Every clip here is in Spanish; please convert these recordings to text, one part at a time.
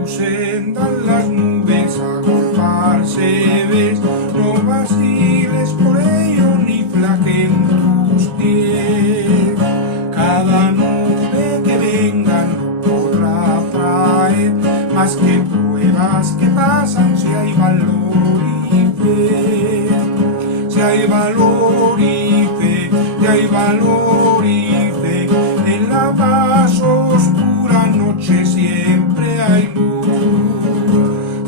tu senda en las nubes agruparse ves. No vaciles por ello ni flaqueen tus pies. Cada nube que venga no podrá traer más que pruebas que pasan si hay valor y fe. Si hay valor y fe, si hay valor y fe, en la más oscura noche siempre hay luz.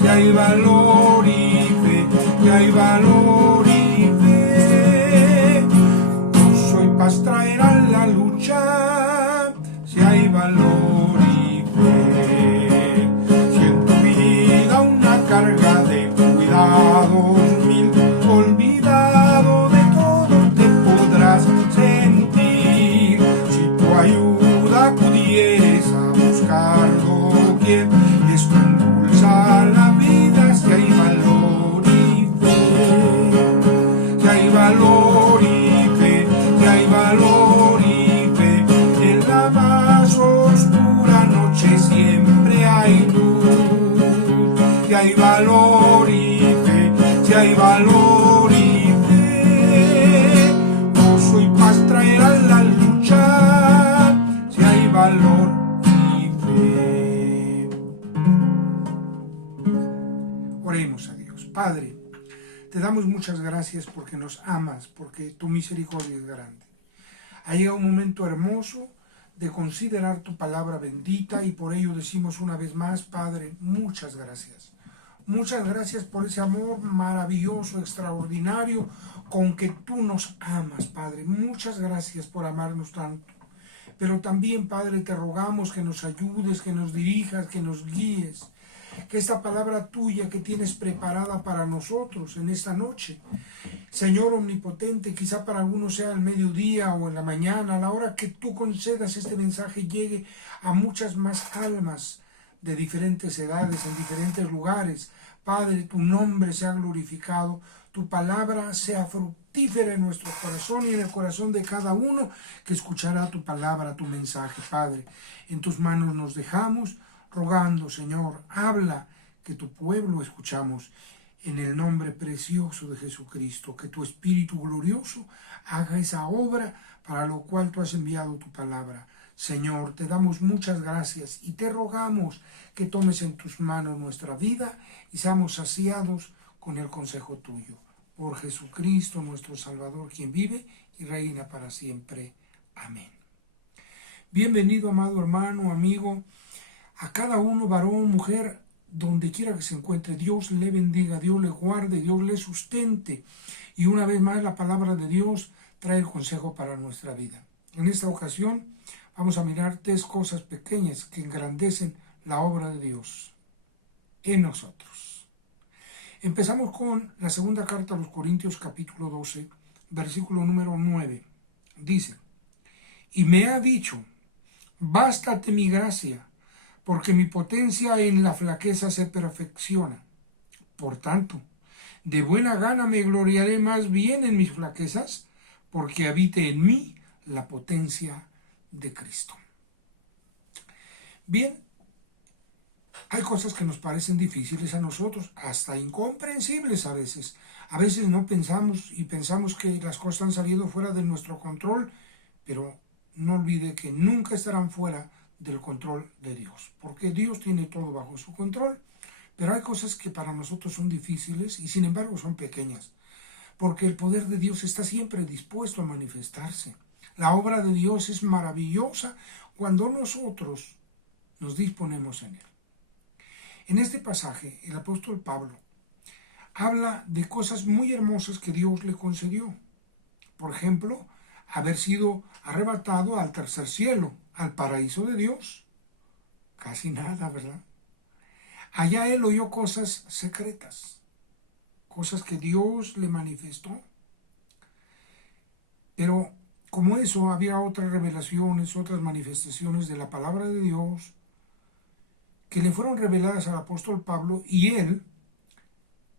Si hay valor y fe, si hay valor y fe, yo soy paz traerá la lucha. Si hay valor y fe, si en tu vida una carga de cuidados mil, olvidado de todo te podrás sentir. Si tu ayuda acudieres a buscar doquier, esto endulza la vida. Si hay valor y fe, si hay valor y fe, si hay valor y fe, en la más oscura noche siempre hay luz. Si hay valor y fe, si hay valor y fe, yo soy paz traerá la lucha. Si hay valor y fe. Oremos a Dios. Padre, te damos muchas gracias porque nos amas, porque tu misericordia es grande. Ha llegado un momento hermoso de considerar tu palabra bendita y por ello decimos una vez más, Padre, muchas gracias. Muchas gracias por ese amor maravilloso, extraordinario, con que tú nos amas, Padre. Muchas gracias por amarnos tanto. Pero también, Padre, te rogamos que nos ayudes, que nos dirijas, que nos guíes. Que esta palabra tuya que tienes preparada para nosotros en esta noche, Señor omnipotente, quizá para algunos sea al mediodía o en la mañana, a la hora que tú concedas este mensaje llegue a muchas más almas de diferentes edades, en diferentes lugares. Padre, tu nombre sea glorificado, tu palabra sea fructífera en nuestro corazón y en el corazón de cada uno que escuchará tu palabra, tu mensaje. Padre, en tus manos nos dejamos, rogando, Señor, habla, que tu pueblo escuchamos. En el nombre precioso de Jesucristo, que tu Espíritu glorioso haga esa obra para lo cual tú has enviado tu palabra. Señor, te damos muchas gracias y te rogamos que tomes en tus manos nuestra vida y seamos saciados con el consejo tuyo. Por Jesucristo nuestro Salvador, quien vive y reina para siempre. Amén. Bienvenido, amado hermano, amigo, a cada uno, varón, mujer, donde quiera que se encuentre. Dios le bendiga, Dios le guarde, Dios le sustente. Y una vez más la palabra de Dios trae el consejo para nuestra vida. En esta ocasión vamos a mirar 3 cosas pequeñas que engrandecen la obra de Dios en nosotros. Empezamos con la segunda carta a los Corintios, capítulo 12, versículo número 9. Dice: y me ha dicho, bástate mi gracia, porque mi potencia en la flaqueza se perfecciona. Por tanto, de buena gana me gloriaré más bien en mis flaquezas, porque habite en mí la potencia de Cristo. Bien, hay cosas que nos parecen difíciles a nosotros, hasta incomprensibles a veces. A veces no pensamos y pensamos que las cosas han salido fuera de nuestro control, pero no olvide que nunca estarán fuera del control de Dios, porque Dios tiene todo bajo su control. Pero hay cosas que para nosotros son difíciles y sin embargo son pequeñas, porque el poder de Dios está siempre dispuesto a manifestarse. La obra de Dios es maravillosa cuando nosotros nos disponemos en él. En este pasaje, el apóstol Pablo habla de cosas muy hermosas que Dios le concedió. Por ejemplo, haber sido arrebatado al tercer cielo, al paraíso de Dios. Casi nada, ¿verdad? Allá él oyó cosas secretas, cosas que Dios le manifestó. Pero como eso, había otras revelaciones, otras manifestaciones de la palabra de Dios que le fueron reveladas al apóstol Pablo, y él,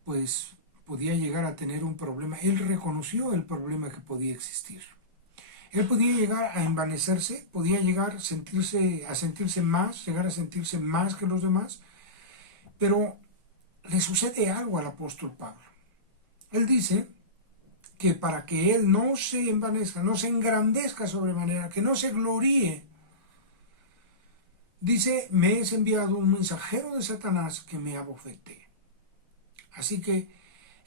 pues, podía llegar a tener un problema. Él reconoció el problema que podía existir. Él podía llegar a envanecerse, podía llegar a sentirse más, llegar a sentirse más que los demás, Pero le sucede algo al apóstol Pablo. Él dice que para que él no se envanezca, no se engrandezca sobremanera, que no se gloríe, dice, me es enviado un mensajero de Satanás que me abofetee. Así que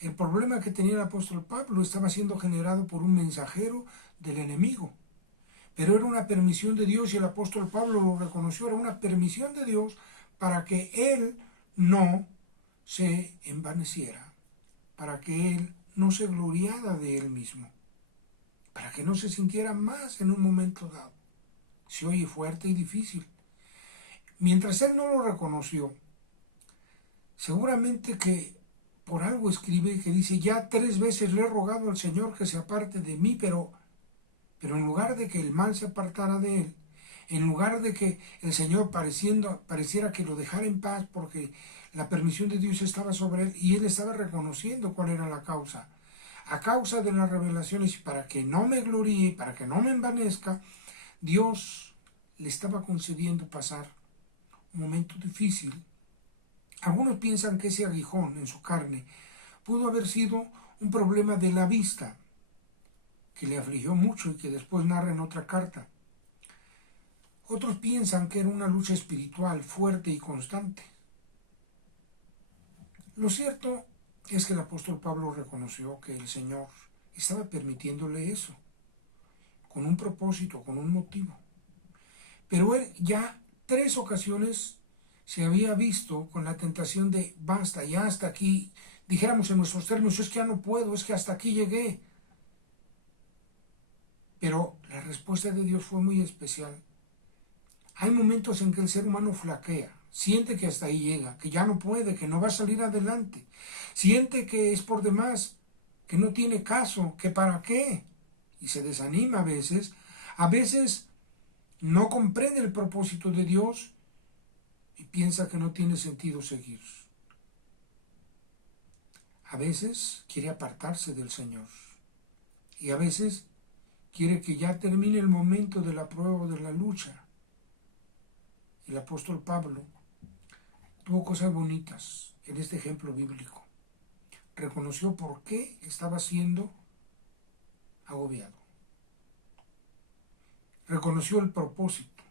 el problema que tenía el apóstol Pablo estaba siendo generado por un mensajero del enemigo. Pero era una permisión de Dios y el apóstol Pablo lo reconoció, era una permisión de Dios para que él no se envaneciera, para que él no se gloriara de él mismo, para que no se sintiera más en un momento dado. Se oye fuerte y difícil. Mientras él no lo reconoció, seguramente que por algo escribe que dice, ya 3 veces le he rogado al Señor que se aparte de mí, pero en lugar de que el mal se apartara de él, en lugar de que el Señor pareciera que lo dejara en paz porque la permisión de Dios estaba sobre él y él estaba reconociendo cuál era la causa. A causa de las revelaciones y para que no me gloríe, para que no me envanezca, Dios le estaba concediendo pasar un momento difícil. Algunos piensan que ese aguijón en su carne pudo haber sido un problema de la vista, que le afligió mucho y que después narra en otra carta. Otros piensan que era una lucha espiritual fuerte y constante. Lo cierto es que el apóstol Pablo reconoció que el Señor estaba permitiéndole eso, con un propósito, con un motivo. Pero él ya 3 ocasiones se había visto con la tentación de basta, ya hasta aquí, dijéramos en nuestros términos, es que ya no puedo, es que hasta aquí llegué. Pero la respuesta de Dios fue muy especial. Hay momentos en que el ser humano flaquea, siente que hasta ahí llega, que ya no puede, que no va a salir adelante, siente que es por demás, que no tiene caso, que para qué, y se desanima a veces no comprende el propósito de Dios y piensa que no tiene sentido seguir. A veces quiere apartarse del Señor y a veces quiere que ya termine el momento de la prueba o de la lucha. El apóstol Pablo tuvo cosas bonitas en este ejemplo bíblico. Reconoció por qué estaba siendo agobiado. Reconoció el propósito,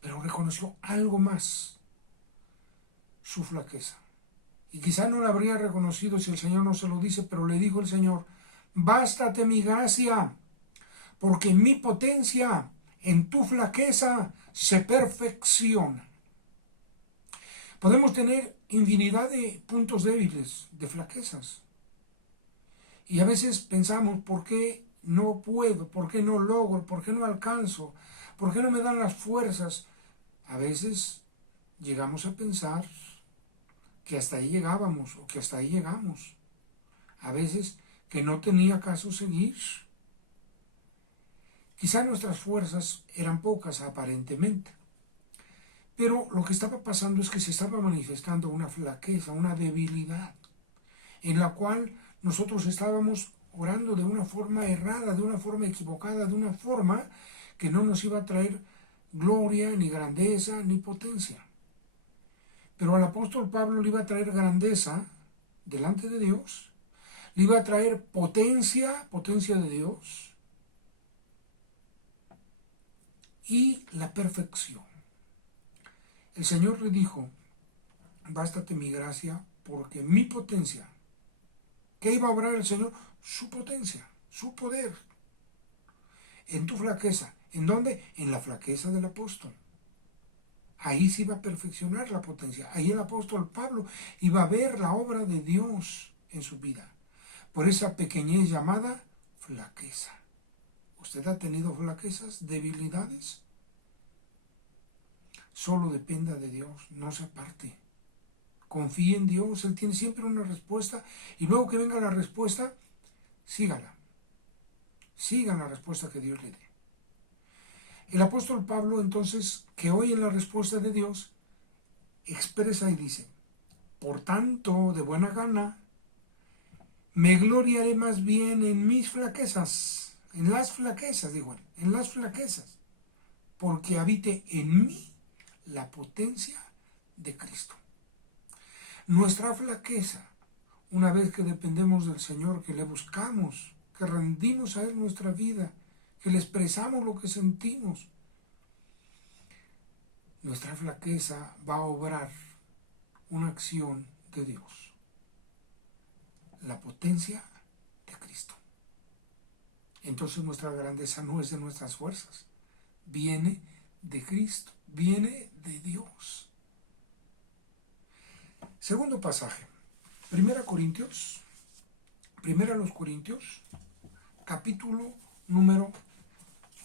pero reconoció algo más, su flaqueza. Y quizá no la habría reconocido si el Señor no se lo dice, pero le dijo el Señor, bástate mi gracia, porque mi potencia en tu flaqueza se perfecciona. Podemos tener infinidad de puntos débiles, de flaquezas. Y a veces pensamos, ¿por qué no puedo? ¿Por qué no logro? ¿Por qué no alcanzo? ¿Por qué no me dan las fuerzas? A veces llegamos a pensar que hasta ahí llegábamos o que hasta ahí llegamos. A veces que no tenía caso seguir. Quizá nuestras fuerzas eran pocas aparentemente, pero lo que estaba pasando es que se estaba manifestando una flaqueza, una debilidad, en la cual nosotros estábamos orando de una forma errada, de una forma equivocada, de una forma que no nos iba a traer gloria, ni grandeza, ni potencia. Pero al apóstol Pablo le iba a traer grandeza delante de Dios, le iba a traer potencia de Dios, y la perfección. El Señor le dijo, bástate mi gracia, porque mi potencia, ¿qué iba a obrar el Señor? Su potencia, su poder, en tu flaqueza. ¿En dónde? En la flaqueza del apóstol. Ahí se iba a perfeccionar la potencia. Ahí el apóstol Pablo iba a ver la obra de Dios en su vida. Por esa pequeñez llamada flaqueza. ¿Usted ha tenido flaquezas, debilidades? Solo dependa de Dios, no se aparte. Confíe en Dios, Él tiene siempre una respuesta y luego que venga la respuesta, sígala. Sigan la respuesta que Dios le dé. El apóstol Pablo entonces, que oye la respuesta de Dios, expresa y dice, por tanto, de buena gana, me gloriaré más bien en mis flaquezas, en las flaquezas, digo, en las flaquezas, porque habite en mí la potencia de Cristo. Nuestra flaqueza, una vez que dependemos del Señor, que le buscamos, que rendimos a Él nuestra vida, que le expresamos lo que sentimos, nuestra flaqueza va a obrar una acción de Dios. La potencia de Cristo. Entonces nuestra grandeza no es de nuestras fuerzas, viene de Cristo, viene de Dios. Segundo pasaje, Primera a los Corintios, capítulo número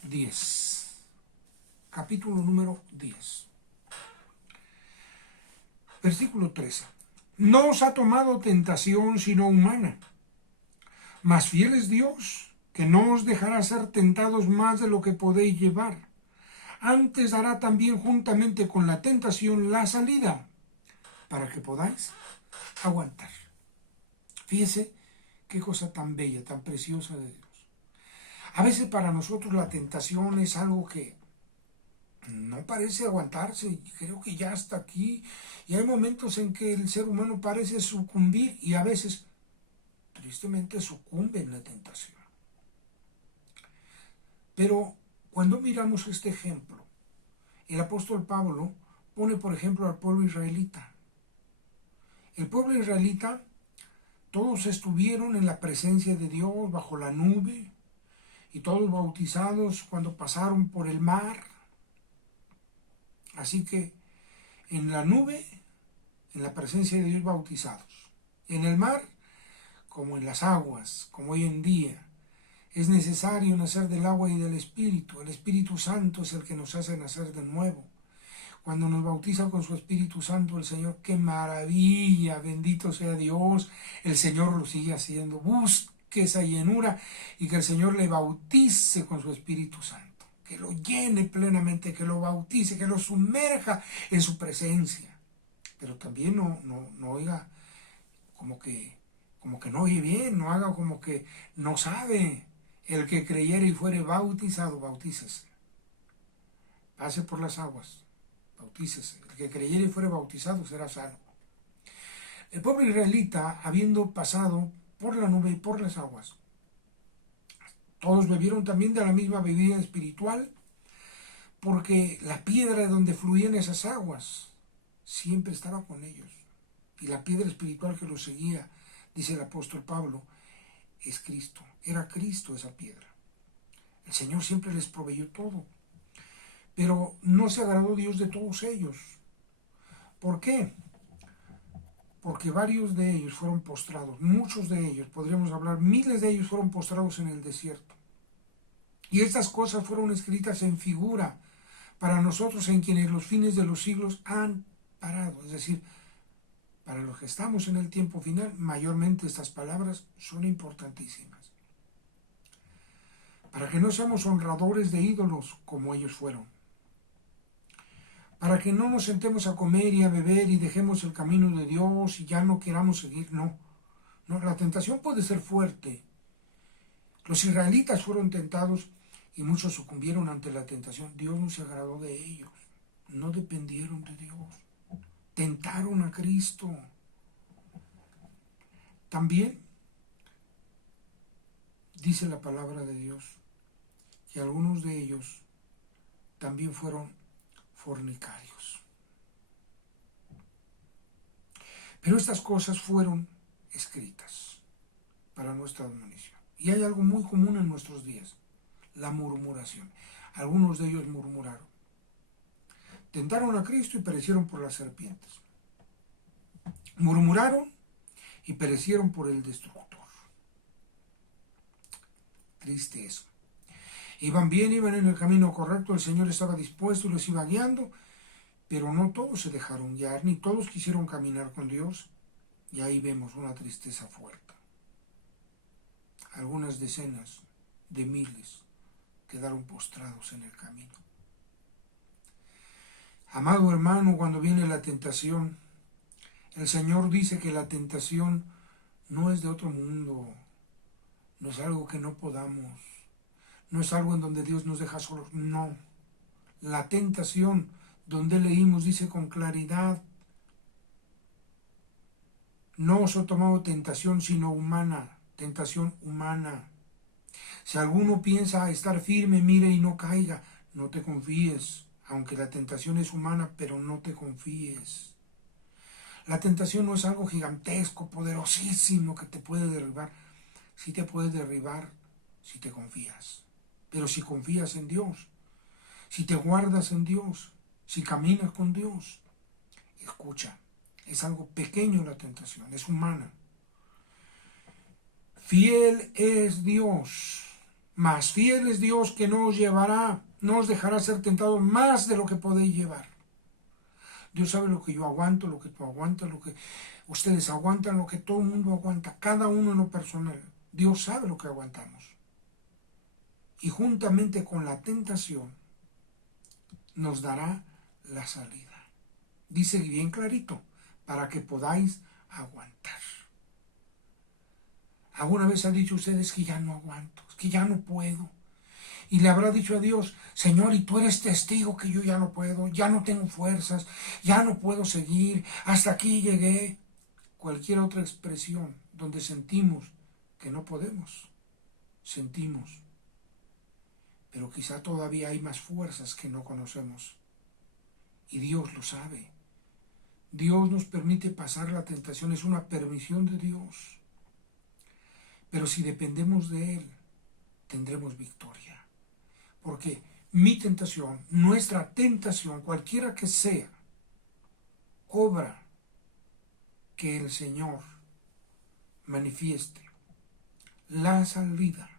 10. Capítulo número 10. Versículo 13. No os ha tomado tentación sino humana, mas fiel es Dios, que no os dejará ser tentados más de lo que podéis llevar. Antes dará también juntamente con la tentación la salida, para que podáis aguantar. Fíjese qué cosa tan bella, tan preciosa de Dios. A veces para nosotros la tentación es algo que no parece aguantarse, creo que ya está aquí, y hay momentos en que el ser humano parece sucumbir y a veces tristemente sucumbe en la tentación. Pero cuando miramos este ejemplo, el apóstol Pablo pone por ejemplo al pueblo israelita. El pueblo israelita, todos estuvieron en la presencia de Dios bajo la nube y todos bautizados cuando pasaron por el mar. Así que en la nube, en la presencia de Dios bautizados. En el mar, como en las aguas, como hoy en día. Es necesario nacer del agua y del Espíritu. El Espíritu Santo es el que nos hace nacer de nuevo. Cuando nos bautiza con su Espíritu Santo el Señor, ¡qué maravilla! Bendito sea Dios. El Señor lo sigue haciendo. Busque esa llenura y que el Señor le bautice con su Espíritu Santo. Que lo llene plenamente, que lo bautice, que lo sumerja en su presencia. Pero también no oiga como que no oye bien, no haga como que no sabe. El que creyere y fuere bautizado, bautícese. Pase por las aguas, bautícese. El que creyere y fuere bautizado será salvo. El pueblo israelita, habiendo pasado por la nube y por las aguas, todos bebieron también de la misma bebida espiritual, porque la piedra de donde fluían esas aguas siempre estaba con ellos. Y la piedra espiritual que los seguía, dice el apóstol Pablo, es Cristo. Era Cristo esa piedra. El Señor siempre les proveyó todo. Pero no se agradó Dios de todos ellos. ¿Por qué? Porque varios de ellos fueron postrados. Muchos de ellos, podríamos hablar, miles de ellos fueron postrados en el desierto. Y estas cosas fueron escritas en figura para nosotros en quienes los fines de los siglos han parado. Es decir, para los que estamos en el tiempo final, mayormente estas palabras son importantísimas. Para que no seamos honradores de ídolos como ellos fueron. Para que no nos sentemos a comer y a beber y dejemos el camino de Dios y ya no queramos seguir, no. No, la tentación puede ser fuerte. Los israelitas fueron tentados y muchos sucumbieron ante la tentación. Dios no se agradó de ellos. No dependieron de Dios. Tentaron a Cristo. También dice la palabra de Dios que algunos de ellos también fueron fornicarios. Pero estas cosas fueron escritas para nuestra admonición. Y hay algo muy común en nuestros días, la murmuración. Algunos de ellos murmuraron. Tentaron a Cristo y perecieron por las serpientes. Murmuraron y perecieron por el destructor. Triste eso. Iban bien, iban en el camino correcto, el Señor estaba dispuesto y los iba guiando, pero no todos se dejaron guiar, ni todos quisieron caminar con Dios, y ahí vemos una tristeza fuerte. Algunas decenas de miles quedaron postrados en el camino. Amado hermano, cuando viene la tentación, el Señor dice que la tentación no es de otro mundo, no es algo que no podamos, no es algo en donde Dios nos deja solos, no. La tentación, donde leímos, dice con claridad, No os he tomado tentación sino humana, tentación humana. Si alguno piensa estar firme, mire y no caiga. No te confíes, aunque la tentación es humana, pero no te confíes. La tentación no es algo gigantesco, poderosísimo que te puede derribar. Sí te puede derribar si te confías. Pero si confías en Dios, si te guardas en Dios, si caminas con Dios, escucha, es algo pequeño la tentación, es humana. Fiel es Dios, más fiel es Dios que no os llevará, no os dejará ser tentados más de lo que podéis llevar. Dios sabe lo que yo aguanto, lo que tú aguantas, lo que ustedes aguantan, lo que todo el mundo aguanta, cada uno en lo personal. Dios sabe lo que aguantamos. Y juntamente con la tentación nos dará la salida. Dice bien clarito, para que podáis aguantar. ¿Alguna vez ha dicho ustedes que ya no aguanto, que ya no puedo? Y le habrá dicho a Dios, Señor, y tú eres testigo que yo ya no puedo, ya no tengo fuerzas, ya no puedo seguir, hasta aquí llegué. Cualquier otra expresión donde sentimos que no podemos, sentimos. Pero quizá todavía hay más fuerzas que no conocemos. Y Dios lo sabe. Dios nos permite pasar la tentación, es una permisión de Dios. Pero si dependemos de Él, tendremos victoria. Porque mi tentación, nuestra tentación, cualquiera que sea, obra que el Señor manifieste la salida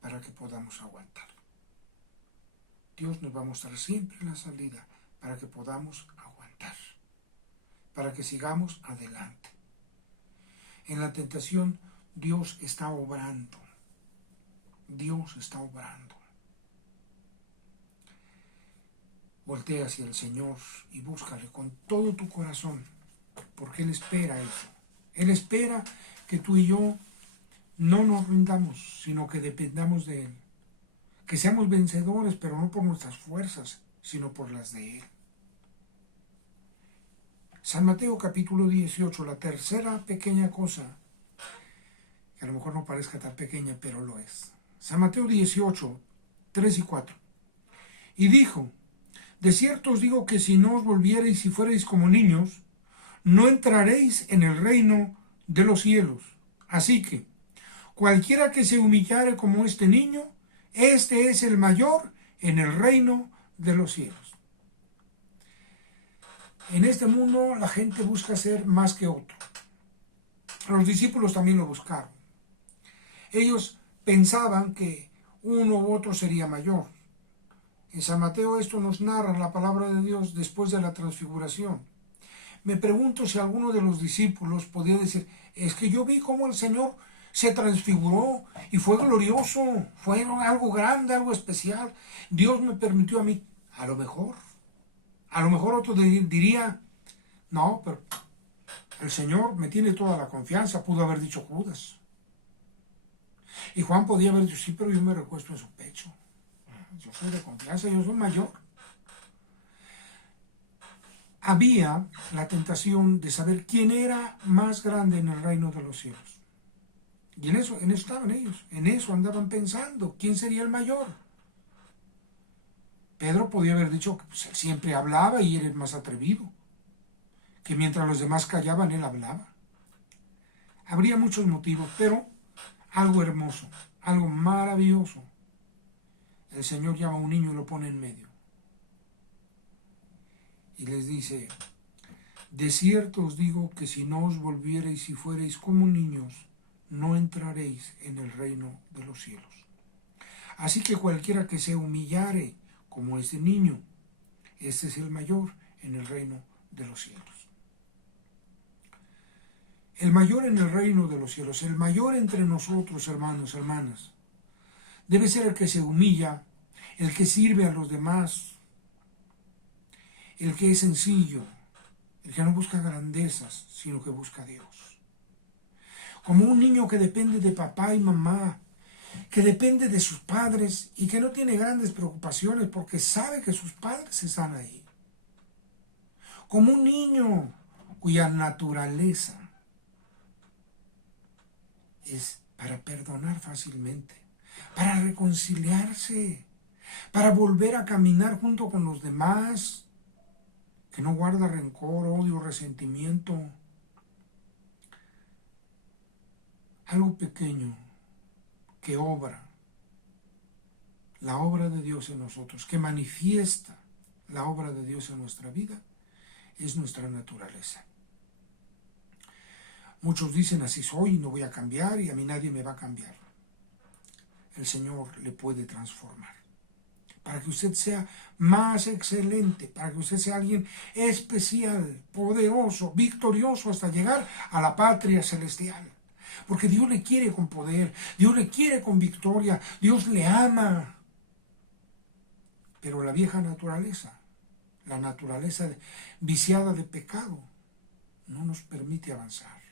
para que podamos aguantar. Dios nos va a mostrar siempre la salida para que podamos aguantar, para que sigamos adelante. En la tentación, Dios está obrando. Dios está obrando. Voltea hacia el Señor y búscale con todo tu corazón, porque Él espera eso. Él espera que tú y yo no nos rindamos, sino que dependamos de Él. Que seamos vencedores, pero no por nuestras fuerzas, sino por las de Él. San Mateo capítulo 18, la tercera pequeña cosa, que a lo mejor no parezca tan pequeña, pero lo es. San Mateo 18, 3 y 4. Y dijo, de cierto os digo que si no os volviereis y fuereis como niños, no entraréis en el reino de los cielos. Así que, cualquiera que se humillare como este niño, este es el mayor en el reino de los cielos. En este mundo la gente busca ser más que otro. Los discípulos también lo buscaron. Ellos pensaban que uno u otro sería mayor. En San Mateo esto nos narra la palabra de Dios después de la transfiguración. Me pregunto si alguno de los discípulos podía decir, es que yo vi cómo el Señor se transfiguró y fue glorioso, fue algo grande, algo especial. Dios me permitió a mí. A lo mejor otro diría, no, pero el Señor me tiene toda la confianza, pudo haber dicho Judas. Y Juan podía haber dicho, sí, pero yo me recuesto en su pecho. Yo soy de confianza, yo soy mayor. Había la tentación de saber quién era más grande en el reino de los cielos. Y en eso estaban ellos, en eso andaban pensando, ¿quién sería el mayor? Pedro podía haber dicho que pues, él siempre hablaba y era el más atrevido, que mientras los demás callaban, él hablaba. Habría muchos motivos, pero algo hermoso, algo maravilloso. El Señor llama a un niño y lo pone en medio. Y les dice, de cierto os digo que si no os volviereis y fuereis como niños, no entraréis en el reino de los cielos. Así que cualquiera que se humillare como este niño, este es el mayor en el reino de los cielos. El mayor en el reino de los cielos, el mayor entre nosotros, hermanos, hermanas, debe ser el que se humilla, el que sirve a los demás, el que es sencillo, el que no busca grandezas, sino que busca a Dios. Como un niño que depende de papá y mamá, que depende de sus padres y que no tiene grandes preocupaciones porque sabe que sus padres están ahí. Como un niño cuya naturaleza es para perdonar fácilmente, para reconciliarse, para volver a caminar junto con los demás, que no guarda rencor, odio, resentimiento. Algo pequeño que obra, la obra de Dios en nosotros, que manifiesta la obra de Dios en nuestra vida, es nuestra naturaleza. Muchos dicen, así soy, no voy a cambiar y a mí nadie me va a cambiar. El Señor le puede transformar para que usted sea más excelente, para que usted sea alguien especial, poderoso, victorioso hasta llegar a la patria celestial. Porque Dios le quiere con poder, Dios le quiere con victoria, Dios le ama. Pero la vieja naturaleza, la naturaleza viciada de pecado, no nos permite avanzar.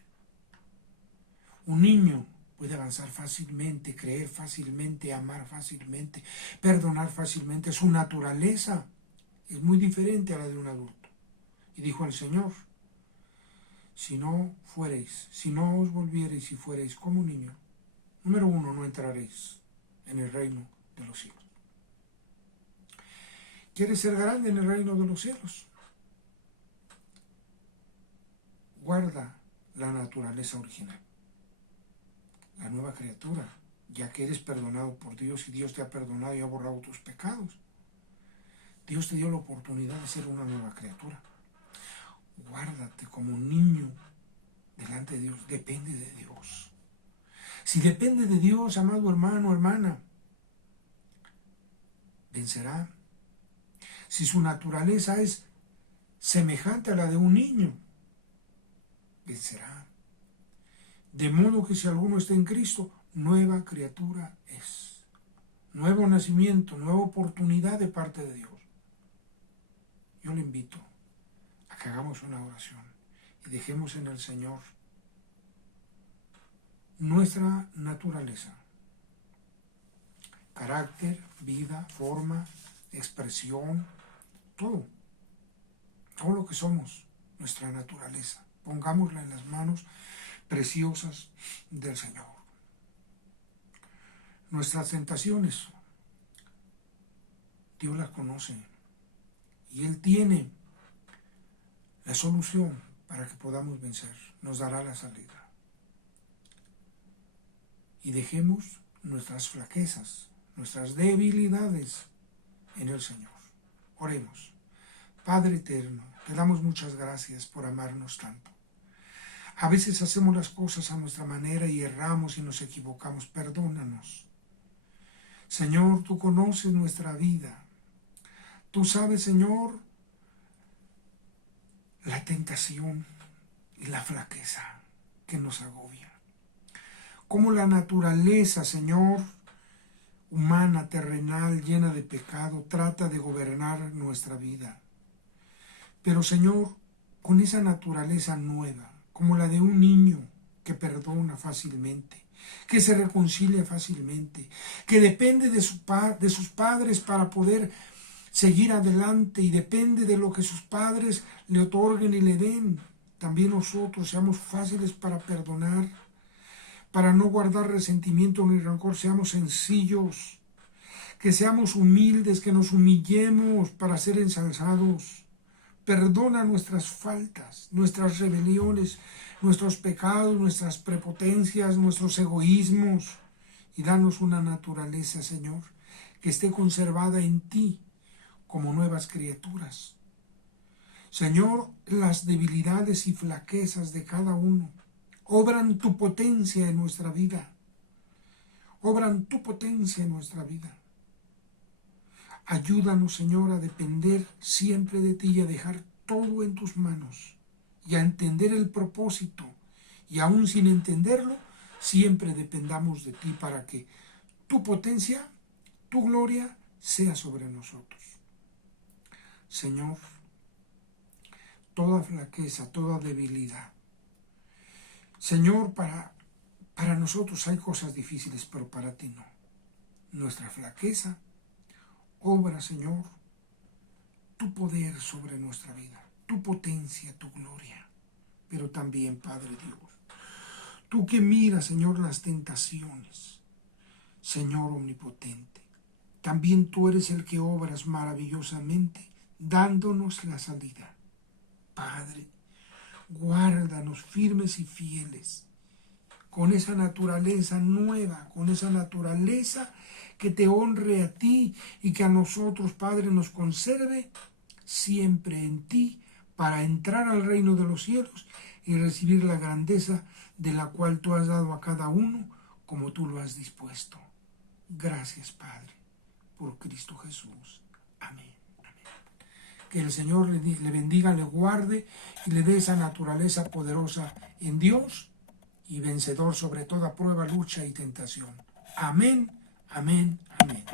Un niño puede avanzar fácilmente, creer fácilmente, amar fácilmente, perdonar fácilmente. Su naturaleza es muy diferente a la de un adulto. Y dijo el Señor, si no fuereis, si no os volviereis y fuereis como un niño, número uno, no entraréis en el reino de los cielos. ¿Quieres ser grande en el reino de los cielos? Guarda la naturaleza original, la nueva criatura, ya que eres perdonado por Dios y Dios te ha perdonado y ha borrado tus pecados. Dios te dio la oportunidad de ser una nueva criatura. Guárdate como un niño delante de Dios. Depende de Dios. Si depende de Dios, amado hermano, hermana, vencerá. Si su naturaleza es semejante a la de un niño, vencerá. De modo que si alguno está en Cristo, nueva criatura es. Nuevo nacimiento, nueva oportunidad de parte de Dios. Yo le invito a que hagamos una oración y dejemos en el Señor nuestra naturaleza, carácter, vida, forma, expresión, todo lo que somos, nuestra naturaleza. Pongámosla en las manos preciosas del Señor. Nuestras tentaciones, Dios las conoce y Él tiene la solución para que podamos vencer. Nos dará la salida. Y dejemos nuestras flaquezas, nuestras debilidades en el Señor. Oremos. Padre eterno, te damos muchas gracias por amarnos tanto. A veces hacemos las cosas a nuestra manera y erramos y nos equivocamos. Perdónanos. Señor, tú conoces nuestra vida. Tú sabes, Señor, la tentación y la flaqueza que nos agobia. Como la naturaleza, Señor, humana, terrenal, llena de pecado, trata de gobernar nuestra vida. Pero, Señor, con esa naturaleza nueva, como la de un niño que perdona fácilmente, que se reconcilia fácilmente, que depende de sus padres para poder seguir adelante y depende de lo que sus padres le otorguen y le den. También nosotros seamos fáciles para perdonar, para no guardar resentimiento ni rencor, seamos sencillos, que seamos humildes, que nos humillemos para ser ensalzados. Perdona nuestras faltas, nuestras rebeliones, nuestros pecados, nuestras prepotencias, nuestros egoísmos, y danos una naturaleza, Señor, que esté conservada en ti como nuevas criaturas. Señor, las debilidades y flaquezas de cada uno obran tu potencia en nuestra vida. Obran tu potencia en nuestra vida. Ayúdanos, Señor, a depender siempre de ti y a dejar todo en tus manos y a entender el propósito. Y aún sin entenderlo, siempre dependamos de ti para que tu potencia, tu gloria, sea sobre nosotros. Señor, toda flaqueza, toda debilidad. Señor, para nosotros hay cosas difíciles, pero para ti no. Nuestra flaqueza obra, Señor, tu poder sobre nuestra vida, tu potencia, tu gloria. Pero también, Padre Dios, Tú que miras, Señor, las tentaciones, Señor omnipotente. También tú eres el que obras maravillosamente, dándonos la salida. Padre, guárdanos firmes y fieles, con esa naturaleza nueva, con esa naturaleza que te honre a ti y que a nosotros, Padre, nos conserve siempre en ti para entrar al reino de los cielos y recibir la grandeza de la cual tú has dado a cada uno como tú lo has dispuesto. Gracias, Padre, por Cristo Jesús. Amén. Que el Señor le bendiga, le guarde y le dé esa naturaleza poderosa en Dios y vencedor sobre toda prueba, lucha y tentación. Amén, amén, amén.